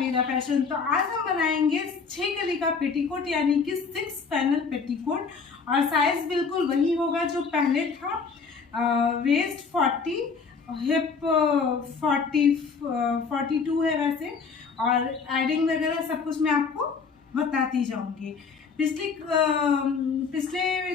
आविरा fashion. तो आज हम बनाएंगे 6 कली का पेटीकोट यानी कि 6 पैनल पेटीकोट और साइज बिल्कुल वही होगा जो पहले था। वेस्ट 40, हिप 42 है वैसे, और एडिंग वगैरह सब कुछ मैं आपको बताती जाऊंगी। पिछले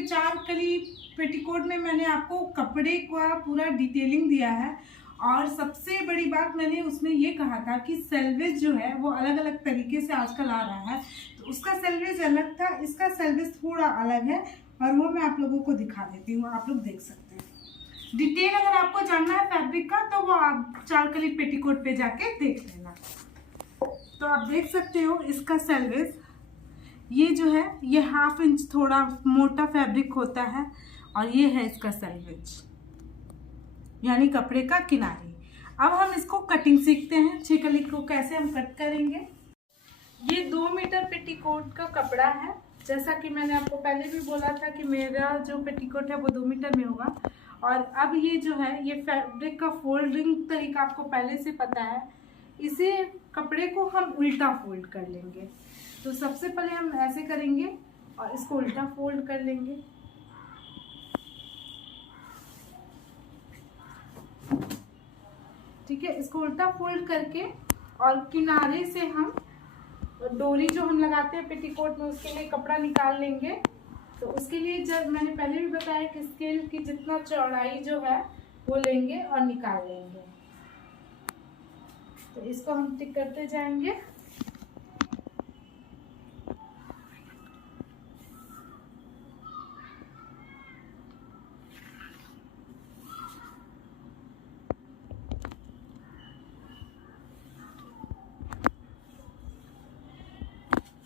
4 कली पेटीकोट में मैंने आपको कपड़े का पूरा डिटेलिंग दिया है और सबसे बड़ी बात मैंने उसमें ये कहा था कि सेल्वेज जो है वो अलग अलग तरीके से आजकल आ रहा है। तो उसका सेल्वेज अलग था, इसका सेल्वेज थोड़ा अलग है और वो मैं आप लोगों को दिखा देती हूँ, आप लोग देख सकते हैं। डिटेल अगर आपको जानना है फैब्रिक का तो वो आप 4 कली पेटीकोट पे जाके देख लेना। तो आप देख सकते हो इसका सेल्वेज ये जो है ये 1/2 इंच थोड़ा मोटा फैब्रिक होता है और ये है इसका सेल्वेज यानी कपड़े का किनारे। अब हम इसको कटिंग सीखते हैं। 6 कली को कैसे हम कट करेंगे। ये 2 मीटर पेटीकोट का कपड़ा है। जैसा कि मैंने आपको पहले भी बोला था कि मेरा जो पेटीकोट है वो 2 मीटर में होगा। और अब ये जो है ये फैब्रिक का फोल्डिंग तरीका आपको पहले से पता है। इसे कपड़े को हम उल्टा फोल्ड कर लेंगे। तो सबसे पहले हम ऐसे करेंगे और इसको उल्टा फोल्ड कर लेंगे। ठीक है, इसको उल्टा फोल्ड करके और किनारे से हम डोरी जो हम लगाते हैं पेटीकोट में उसके लिए कपड़ा निकाल लेंगे। तो उसके लिए जब मैंने पहले भी बताया कि स्केल की जितना चौड़ाई जो है वो लेंगे और निकाल लेंगे। तो इसको हम टिक करते जाएंगे।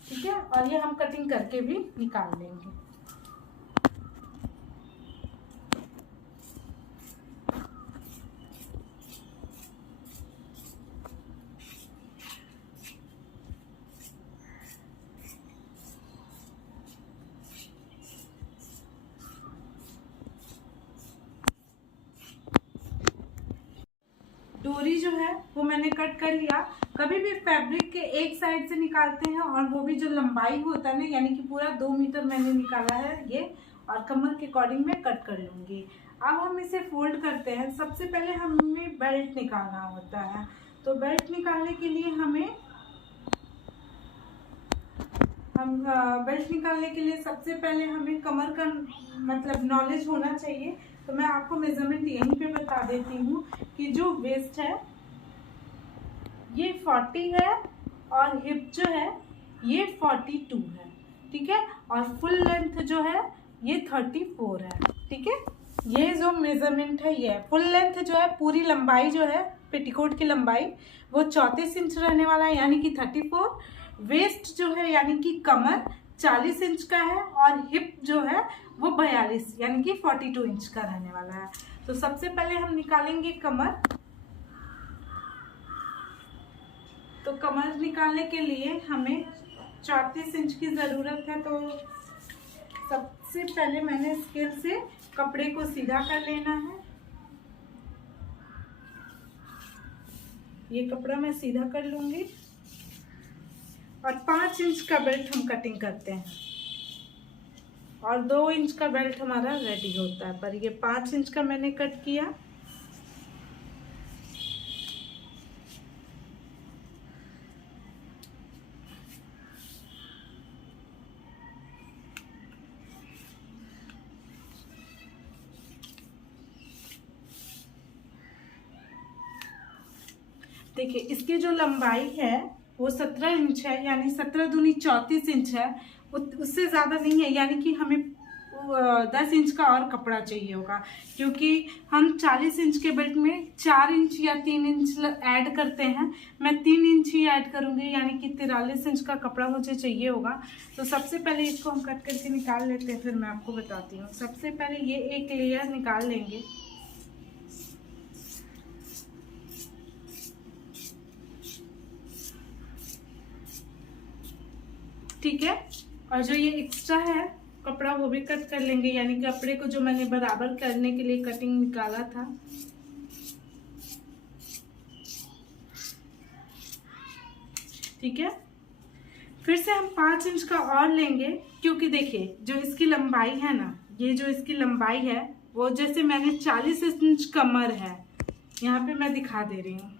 ठीक है, और ये हम कटिंग करके भी निकाल लेंगे। डोरी जो है वो मैंने कट कर लिया। कभी भी फैब्रिक के एक साइड से निकालते हैं और वो भी जो लंबाई होता है ना, यानी कि पूरा 2 मीटर मैंने निकाला है ये, और कमर के अकॉर्डिंग मैं कट कर लूँगी। अब हम इसे फोल्ड करते हैं। सबसे पहले हमें बेल्ट निकालना होता है। तो बेल्ट निकालने के लिए बेल्ट निकालने के लिए सबसे पहले हमें कमर का मतलब नॉलेज होना चाहिए। तो मैं आपको मेजरमेंट यहीं पे बता देती हूँ कि जो वेस्ट है ये 40 है और हिप जो है ये 42 है। ठीक है, और फुल लेंथ जो है ये 34 है। ठीक है, ये जो मेजरमेंट है ये फुल लेंथ जो है, पूरी लंबाई जो है पेटीकोट की लंबाई वो 34 इंच रहने वाला है यानी कि 34। वेस्ट जो है यानी कि कमर 40 इंच का है और हिप जो है वो 42 यानी कि 42 इंच का रहने वाला है। तो सबसे पहले हम निकालेंगे कमर। तो कमर निकालने के लिए हमें 34 इंच की ज़रूरत है। तो सबसे पहले मैंने स्केल से कपड़े को सीधा कर लेना है। ये कपड़ा मैं सीधा कर लूँगी और 5 इंच का बेल्ट हम कटिंग करते हैं और 2 इंच का बेल्ट हमारा रेडी होता है। पर ये 5 इंच का मैंने कट किया। देखिए इसकी जो लंबाई है वो 17 इंच है यानी 17 दूनी 34 इंच है। उससे ज़्यादा नहीं है, यानी कि हमें 10 इंच का और कपड़ा चाहिए होगा, क्योंकि हम 40 इंच के बेल्ट में 4 इंच या 3 इंच ऐड करते हैं। मैं 3 इंच ही ऐड करूँगी यानी कि 43 इंच का कपड़ा मुझे चाहिए होगा। तो सबसे पहले इसको हम कट करके निकाल लेते हैं, फिर मैं आपको बताती हूँ। सबसे पहले ये एक लेयर निकाल लेंगे। ठीक है, और जो ये एक्स्ट्रा है कपड़ा वो भी कट कर लेंगे, यानी कि कपड़े को जो मैंने बराबर करने के लिए कटिंग निकाला था। ठीक है। फिर से हम 5 इंच का और लेंगे, क्योंकि देखिए जो इसकी लंबाई है ना, ये जो इसकी लंबाई है वो जैसे मैंने 40 इंच कमर है, यहाँ पे मैं दिखा दे रही हूँ,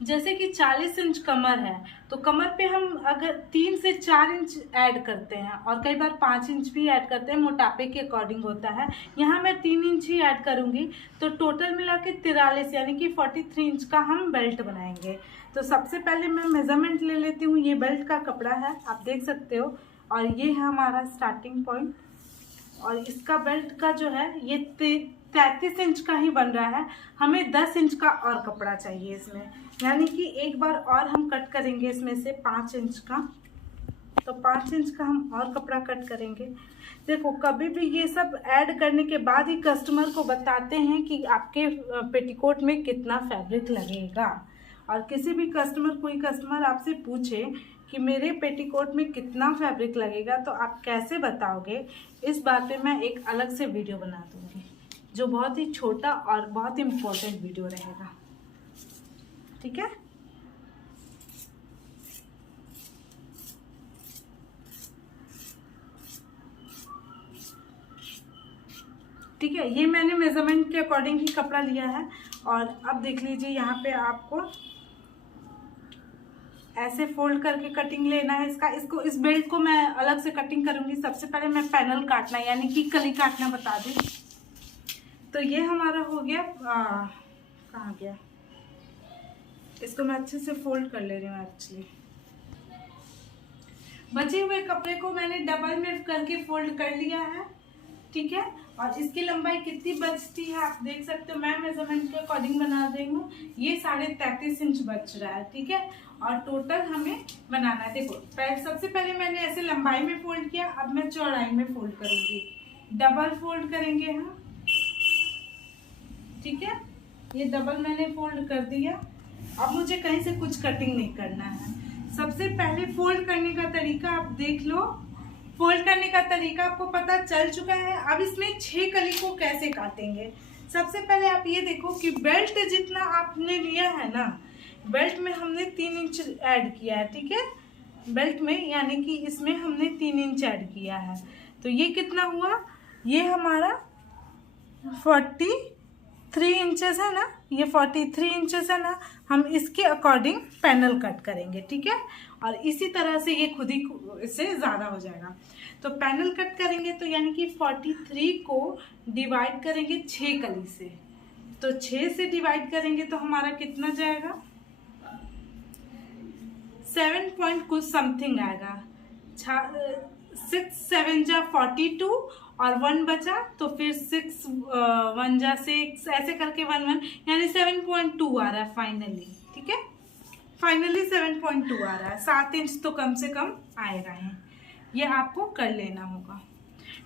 जैसे कि 40 इंच कमर है तो कमर पे हम अगर 3 से 4 इंच ऐड करते हैं और कई बार 5 इंच भी ऐड करते हैं, मोटापे के अकॉर्डिंग होता है। यहाँ मैं 3 इंच ही ऐड करूँगी, तो टोटल मिला के 43 यानी कि 43 इंच का हम बेल्ट बनाएंगे। तो सबसे पहले मैं मेज़रमेंट ले लेती हूँ। ये बेल्ट का कपड़ा है, आप देख सकते हो, और ये है हमारा स्टार्टिंग पॉइंट। और इसका बेल्ट का जो है ये 33 इंच का ही बन रहा है। हमें 10 इंच का और कपड़ा चाहिए इसमें, यानी कि एक बार और हम कट करेंगे इसमें से 5 इंच का। तो 5 इंच का हम और कपड़ा कट करेंगे। देखो, कभी भी ये सब ऐड करने के बाद ही कस्टमर को बताते हैं कि आपके पेटीकोट में कितना फैब्रिक लगेगा। और किसी भी कोई कस्टमर आपसे पूछे कि मेरे पेटीकोट में कितना फैब्रिक लगेगा, तो आप कैसे बताओगे, इस बात पे मैं एक अलग से वीडियो बना दूंगी, जो बहुत ही छोटा और बहुत इम्पोर्टेंट वीडियो रहेगा। ठीक है। ठीक है, ये मैंने मेजरमेंट के अकॉर्डिंग ही कपड़ा लिया है। और अब देख लीजिए, यहाँ पे आपको ऐसे फोल्ड करके कटिंग लेना है इस बेल्ट को मैं अलग से कटिंग करूंगी। सबसे पहले मैं पैनल काटना यानी कि कली काटना बता दूं। तो ये हमारा हो गया, कहाँ गया, इसको मैं अच्छे से फोल्ड कर ले रही हूँ। एक्चुअली बचे हुए कपड़े को मैंने डबल में करके फोल्ड कर लिया है। ठीक है, और इसकी लंबाई कितनी बचती है आप देख सकते हो, मैं मेजरमेंट के अकॉर्डिंग बना रही हूँ। ये 33.5 इंच बच रहा है। ठीक है, और टोटल हमें बनाना है। देखो, सबसे पहले मैंने ऐसे लंबाई में फोल्ड किया, अब मैं चौड़ाई में फोल्ड करूंगी। डबल फोल्ड करेंगे हम। ठीक है, ये डबल मैंने फोल्ड कर दिया। अब मुझे कहीं से कुछ कटिंग नहीं करना है। सबसे पहले फोल्ड करने का तरीका आप देख लो। फोल्ड करने का तरीका आपको पता चल चुका है। अब इसमें 6 कली को कैसे काटेंगे। सबसे पहले आप ये देखो कि बेल्ट जितना आपने लिया है ना, बेल्ट में हमने 3 इंच ऐड किया है। ठीक है, बेल्ट में यानी कि इसमें हमने 3 इंच ऐड किया है। तो ये कितना हुआ, ये हमारा 43 इंचेस है ना, ये 43 इंचेस है ना। हम इसके अकॉर्डिंग पैनल कट करेंगे। ठीक है, और इसी तरह से ये खुद ही इससे ज़्यादा हो जाएगा। तो पैनल कट करेंगे तो यानी कि 43 को डिवाइड करेंगे 6 कली से। तो 6 से डिवाइड करेंगे तो हमारा कितना जाएगा, 7 पॉइंट कुछ समथिंग आएगा। 6 7 जा 42 और 1 बचा, तो फिर 6 1 जा 6 ऐसे करके 1 1 यानी 7.2 आ रहा है फाइनली। ठीक है, फाइनली 7.2 आ रहा है। 7 इंच तो कम से कम आएगा ही, ये आपको कर लेना होगा।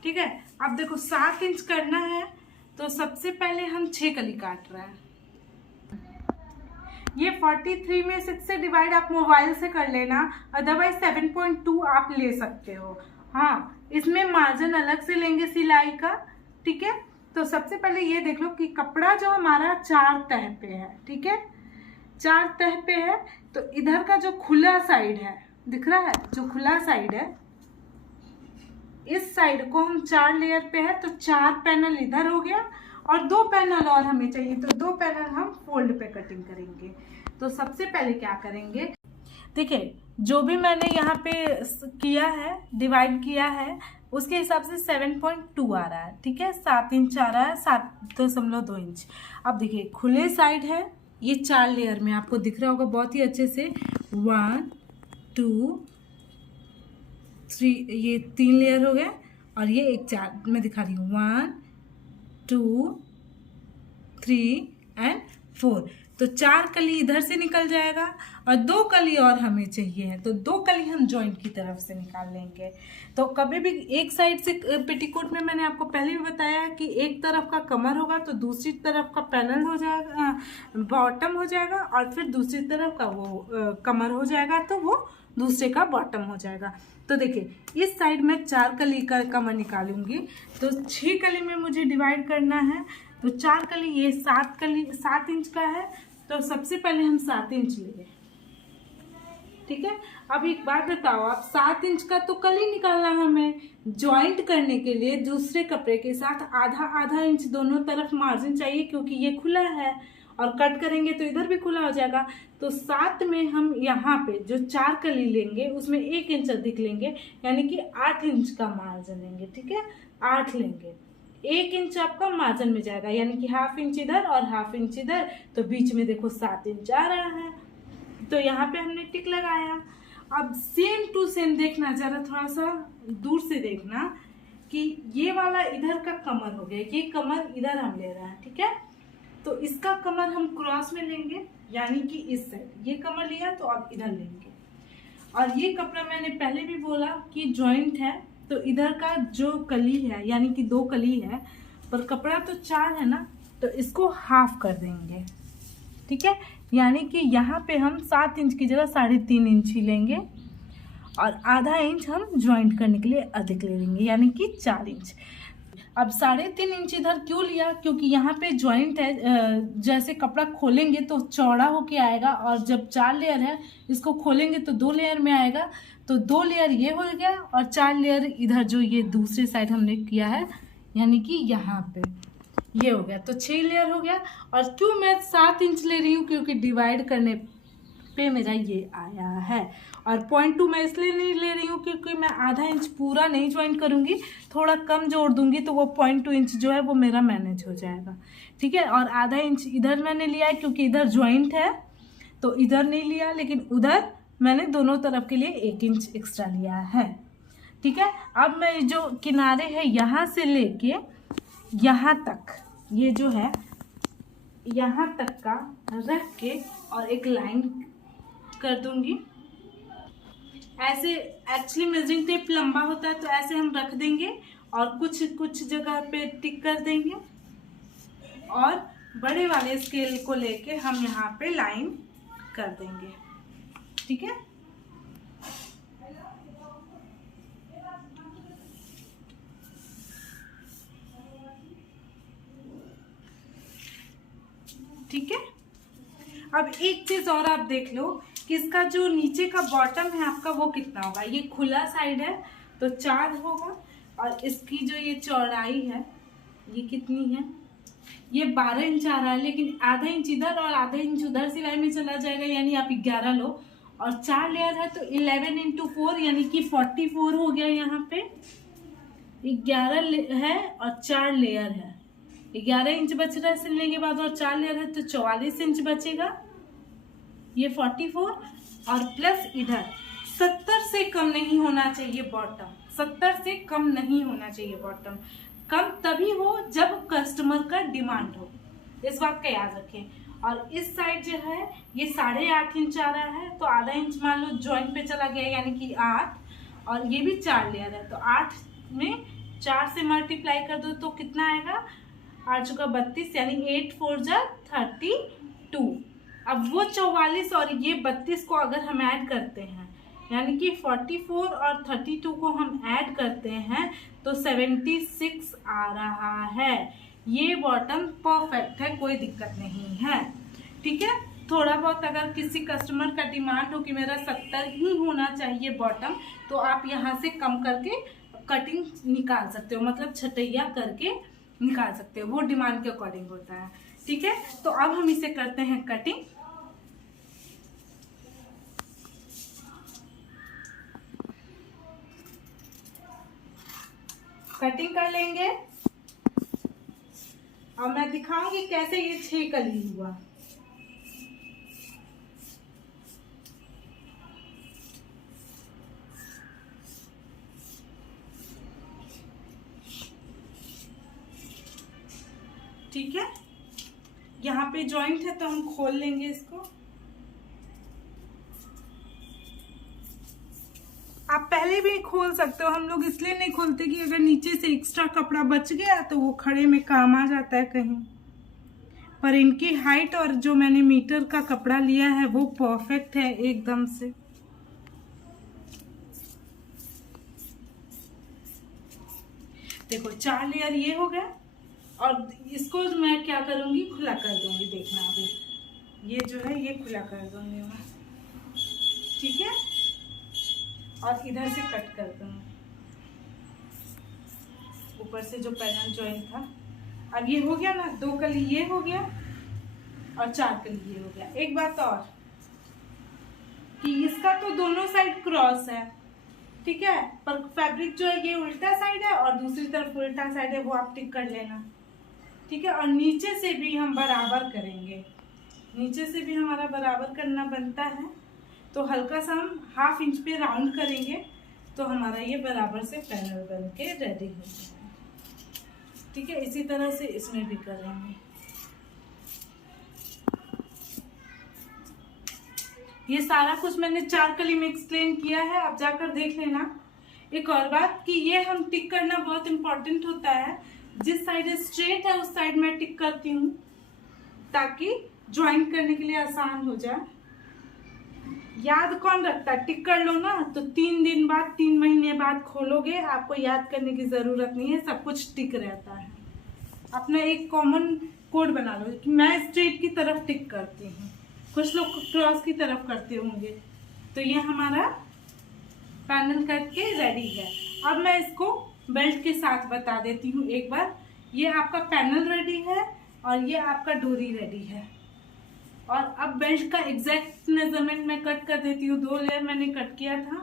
ठीक है, अब देखो 7 इंच करना है तो सबसे पहले हम 6 कली काट रहे हैं। ये 43 में 6 से डिवाइड आप मोबाइल से कर लेना, अदरवाइज 7.2 आप ले सकते हो। हाँ, इसमें मार्जिन अलग से लेंगे सिलाई का। ठीक है, तो सबसे पहले ये देख लो कि कपड़ा जो हमारा 4 तह पे है। ठीक है, 4 तह पे है, तो इधर का जो खुला साइड है, दिख रहा है, जो खुला साइड है, इस साइड को हम 4 लेयर पे है, तो 4 पैनल इधर हो गया और 2 पैनल और हमें चाहिए, तो 2 पैनल हम फोल्ड पे कटिंग करेंगे। तो सबसे पहले क्या करेंगे, देखिए जो भी मैंने यहाँ पे किया है, डिवाइड किया है, उसके हिसाब से 7.2 आ रहा है। ठीक है, 7 इंच आ रहा है, 7.2 इंच। अब देखिए खुले साइड है, ये 4 लेयर में आपको दिख रहा होगा बहुत ही अच्छे से। 1 2 3, ये 3 लेयर हो गए और ये एक 4 मैं दिखा रही हूँ। 1 2 3 एंड 4। तो 4 कली इधर से निकल जाएगा और 2 कली और हमें चाहिए है, तो 2 कली हम जॉइंट की तरफ से निकाल लेंगे। तो कभी भी एक साइड से पेटीकोट में मैंने आपको पहले भी बताया है कि एक तरफ का कमर होगा तो दूसरी तरफ का पैनल हो जाएगा, बॉटम हो जाएगा, और फिर दूसरी तरफ का वो कमर हो जाएगा, तो वो दूसरे का बॉटम हो जाएगा। तो देखिए इस साइड में 4 कली का कमर निकालूंगी, तो 6 कली में मुझे डिवाइड करना है। तो 4 कली, ये 7 इंच का है, तो सबसे पहले हम 7 इंच लेंगे। ठीक है। अब एक बात बताओ, आप 7 इंच का तो कली निकालना हमें, ज्वाइंट करने के लिए दूसरे कपड़े के साथ आधा आधा इंच दोनों तरफ मार्जिन चाहिए, क्योंकि ये खुला है और कट करेंगे तो इधर भी खुला हो जाएगा। तो 7 में हम यहाँ पे जो 4 कली लेंगे उसमें 1 इंच अधिक लेंगे, यानी कि 8 इंच का मार्जिन लेंगे। ठीक है, 8 लेंगे, 1 इंच आपका मार्जिन में जाएगा, यानी कि ½ इंच इधर और ½ इंच इधर, तो बीच में देखो 7 इंच आ रहा है। तो यहाँ पे हमने टिक लगाया। अब सेम टू सेम देखना, जरा थोड़ा सा दूर से देखना कि ये वाला इधर का कमर हो गया, ये कमर इधर हम ले रहे हैं। ठीक है, तो इसका कमर हम क्रॉस में लेंगे, यानी कि इस साइड ये कमर लिया तो अब इधर लेंगे। और ये कपड़ा मैंने पहले भी बोला कि जॉइंट है, तो इधर का जो कली है यानी कि 2 कली है, पर कपड़ा तो 4 है ना, तो इसको हाफ कर देंगे। ठीक है, यानी कि यहाँ पे हम 7 इंच की जगह 3.5 इंच ही लेंगे और आधा इंच हम ज्वाइंट करने के लिए अधिक ले लेंगे, यानी कि 4 इंच। अब 3.5 इंच इधर क्यों लिया, क्योंकि यहाँ पे ज्वाइंट है, जैसे कपड़ा खोलेंगे तो चौड़ा होके आएगा, और जब 4 लेयर है इसको खोलेंगे तो 2 लेयर में आएगा, तो 2 लेयर ये हो गया और 4 लेयर इधर जो ये दूसरे साइड हमने किया है, यानी कि यहाँ पे ये हो गया, तो 6 लेयर हो गया। और क्यों मैं 7 इंच ले रही हूँ, क्योंकि डिवाइड करने पे मेरा ये आया है। और 0.2 मैं इसलिए नहीं ले रही हूँ क्योंकि मैं आधा इंच पूरा नहीं ज्वाइन करूँगी, थोड़ा कम जोड़ दूंगी, तो वो 0.2 इंच जो है वो मेरा मैनेज हो जाएगा। ठीक है, और आधा इंच इधर मैंने लिया है क्योंकि इधर ज्वाइंट है, तो इधर नहीं लिया, लेकिन उधर मैंने दोनों तरफ के लिए 1 इंच एक्स्ट्रा लिया है। ठीक है, अब मैं जो किनारे है यहाँ से लेके यहाँ तक, ये जो है यहाँ तक का रख के और एक लाइन कर दूंगी। ऐसे एक्चुअली मेजरिंग टेप लंबा होता है, तो ऐसे हम रख देंगे और कुछ कुछ जगह पे टिक कर देंगे, और बड़े वाले स्केल को लेके हम यहाँ पे लाइन कर देंगे। ठीक है, ठीक है। अब एक चीज और आप देख लो कि इसका जो नीचे का बॉटम है आपका वो कितना होगा। ये खुला साइड है तो 4 होगा, और इसकी जो ये चौड़ाई है ये कितनी है, ये 12 इंच आ रहा है, लेकिन आधा इंच इधर और आधा इंच उधर सिलाई में चला जाएगा, यानी आप 11 लो, और 4 लेयर है तो 11 × 4 यानी कि 44 हो गया। यहाँ पे 11 है और 4 लेयर है, 11 इंच बच रहा है सिलने के बाद, और 4 लेयर है तो 44 इंच बचेगा, ये 44, और प्लस इधर 70 से कम नहीं होना चाहिए बॉटम, 70 से कम नहीं होना चाहिए बॉटम। कम तभी हो जब कस्टमर का डिमांड हो, इस बात का याद रखें। और इस साइड जो है ये 8.5 इंच आ रहा है, तो आधा इंच मान लो ज्वाइंट पे चला गया, यानी कि 8, और ये भी 4 लेयर है, तो 8 में 4 से मल्टीप्लाई कर दो तो कितना आएगा, 8 चुका 32, यानी 8 4 जा 32। अब वो 44 और ये 32 को अगर हम ऐड करते हैं, यानी कि 44 और 32 को हम ऐड करते हैं तो 76 आ रहा है। ये बॉटम परफेक्ट है, कोई दिक्कत नहीं है। ठीक है, थोड़ा बहुत अगर किसी कस्टमर का डिमांड हो कि मेरा 70 ही होना चाहिए बॉटम, तो आप यहाँ से कम करके कटिंग निकाल सकते हो, मतलब छटैया करके निकाल सकते हो, वो डिमांड के अकॉर्डिंग होता है। ठीक है, तो अब हम इसे करते हैं कटिंग। कटिंग कर लेंगे और मैं दिखाऊंगी कैसे ये 6 कली हुआ। ठीक है, यहाँ पे जॉइंट है तो हम खोल लेंगे इसको। आप पहले भी खोल सकते हो, हम लोग इसलिए नहीं खोलते कि अगर नीचे से एक्स्ट्रा कपड़ा बच गया तो वो खड़े में काम आ जाता है कहीं। पर इनकी हाइट और जो मैंने मीटर का कपड़ा लिया है वो परफेक्ट है एकदम से। देखो 4 लेयर ये हो गया, और इसको मैं क्या करूंगी, खुला कर दूंगी। देखना अभी ये जो है ये खुला कर दूंगी मैं। ठीक है, और इधर से कट कर दूंगी ऊपर से जो पैनल जॉइंट था। अब ये हो गया ना, 2 कली ये हो गया और 4 कली ये हो गया। एक बात और कि इसका तो दोनों साइड क्रॉस है, ठीक है, पर फैब्रिक जो है ये उल्टा साइड है और दूसरी तरफ उल्टा साइड है, वो आप टिक कर लेना, ठीक है। और नीचे से भी हम बराबर करेंगे, नीचे से भी हमारा बराबर करना बनता है, तो हल्का सा हम 1/2 इंच पे राउंड करेंगे तो हमारा ये बराबर से पैनल बन के रेडी हो जाएगा, ठीक है। इसी तरह से इसमें भी करेंगे। ये सारा कुछ मैंने 4 कली में एक्सप्लेन किया है, आप जाकर देख लेना। एक और बात कि ये हम टिक करना बहुत इम्पोर्टेंट होता है, जिस साइड स्ट्रेट है उस साइड में टिक करती हूँ ताकि ज्वाइन करने के लिए आसान हो जाए। याद कौन रखता है, टिक कर लो ना तो 3 दिन बाद 3 महीने बाद खोलोगे, आपको याद करने की जरूरत नहीं है, सब कुछ टिक रहता है। अपना एक कॉमन कोड बना लो कि मैं स्ट्रेट की तरफ टिक करती हूँ, कुछ लोग क्रॉस की तरफ करते होंगे। तो ये हमारा पैनल कट के रेडी है। अब मैं इसको बेल्ट के साथ बता देती हूँ एक बार। ये आपका पैनल रेडी है और ये आपका डोरी रेडी है। और अब बेल्ट का एग्जैक्ट मेजरमेंट मैं कट कर देती हूँ। 2 लेयर मैंने कट किया था,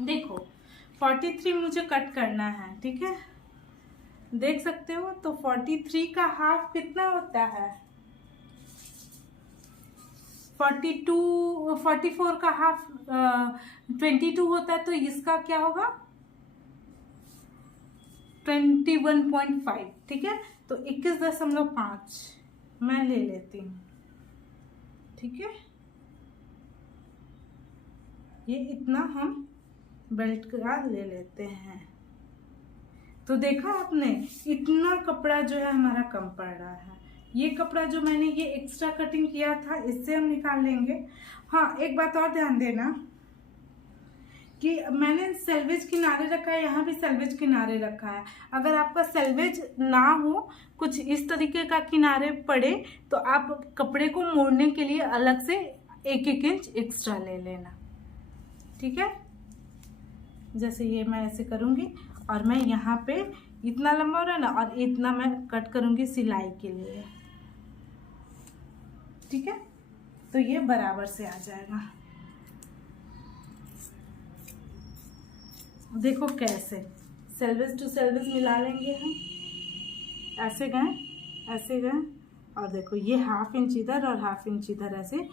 देखो 43 मुझे कट करना है, ठीक है, देख सकते हो। तो 43 का हाफ कितना होता है, 44 का हाफ 22 होता है, तो इसका क्या होगा 21.5, ठीक है। तो 21.5 मैं ले लेती हूँ, ठीक है। ये इतना हम बेल्ट का ले लेते हैं। तो देखा आपने, इतना कपड़ा जो है हमारा कम पड़ रहा है। ये कपड़ा जो मैंने ये एक्स्ट्रा कटिंग किया था इससे हम निकाल लेंगे। हाँ, एक बात और ध्यान देना कि मैंने सेल्वेज किनारे रखा है, यहाँ भी सेल्वेज किनारे रखा है। अगर आपका सेल्वेज ना हो, कुछ इस तरीके का किनारे पड़े, तो आप कपड़े को मोड़ने के लिए अलग से 1-1 इंच एक्स्ट्रा ले लेना, ठीक है। जैसे ये मैं ऐसे करूँगी और मैं यहाँ पे इतना लंबा हो रहा है ना, और इतना मैं कट करूँगी सिलाई के लिए, ठीक है। तो ये बराबर से आ जाएगा। देखो कैसे सेल्वेज टू सेल्वेज मिला लेंगे हम, ऐसे गए और देखो ये 1/2 इंच इधर और 1/2 इंच इधर ऐसे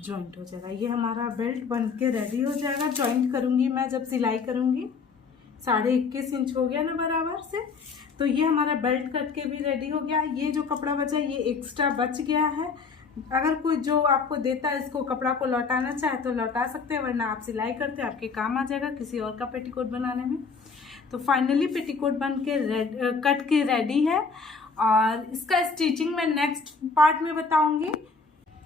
जॉइंट हो जाएगा। ये हमारा बेल्ट बन के रेडी हो जाएगा। जॉइंट करूँगी मैं जब सिलाई करूँगी, 21.5 इंच हो गया ना बराबर से। तो ये हमारा बेल्ट कट के भी रेडी हो गया। ये जो कपड़ा बचा ये एक्स्ट्रा बच गया है। अगर कोई जो आपको देता है इसको कपड़ा को लौटाना चाहे तो लौटा सकते हैं, वरना आप सिलाई करते हैं, आपके काम आ जाएगा किसी और का पेटीकोट बनाने में। तो फाइनली पेटीकोट बन के कट के रेडी है। और इसका स्टिचिंग मैं नेक्स्ट पार्ट में बताऊंगी।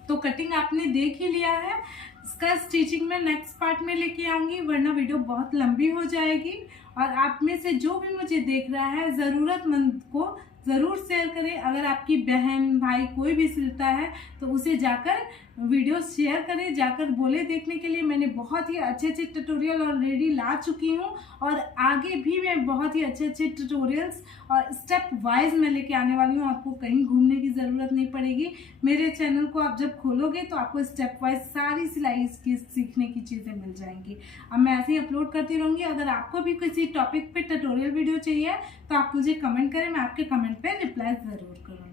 तो कटिंग आपने देख ही लिया है, इसका स्टिचिंग मैं नेक्स्ट पार्ट में लेके आऊंगी, वरना वीडियो बहुत लंबी हो जाएगी। और आप में से जो भी मुझे देख रहा है ज़रूरतमंद को ज़रूर शेयर करें। अगर आपकी बहन भाई कोई भी सिलता है तो उसे जाकर वीडियो शेयर करें, जाकर बोले देखने के लिए। मैंने बहुत ही अच्छे ट्यूटोरियल ऑलरेडी ला चुकी हूँ और आगे भी मैं बहुत ही अच्छे ट्यूटोरियल्स और स्टेप वाइज मैं लेके आने वाली हूँ। आपको कहीं घूमने की ज़रूरत नहीं पड़ेगी। मेरे चैनल को आप जब खोलोगे तो आपको स्टेप वाइज सारी सिलाई की सीखने की चीज़ें मिल जाएंगी। अब मैं ऐसे ही अपलोड करती रहूँगी। अगर आपको भी किसी टॉपिक पे ट्यूटोरियल वीडियो चाहिए तो आप मुझे कमेंट करें, मैं आपके कमेंट पे रिप्लाई ज़रूर करूँगी।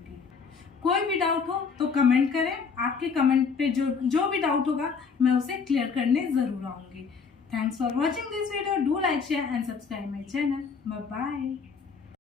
कोई भी डाउट हो तो कमेंट करें, आपके कमेंट पे जो भी डाउट होगा मैं उसे क्लियर करने ज़रूर आऊँगी। Thanks for watching this video. Do like, share and subscribe my channel. Bye bye.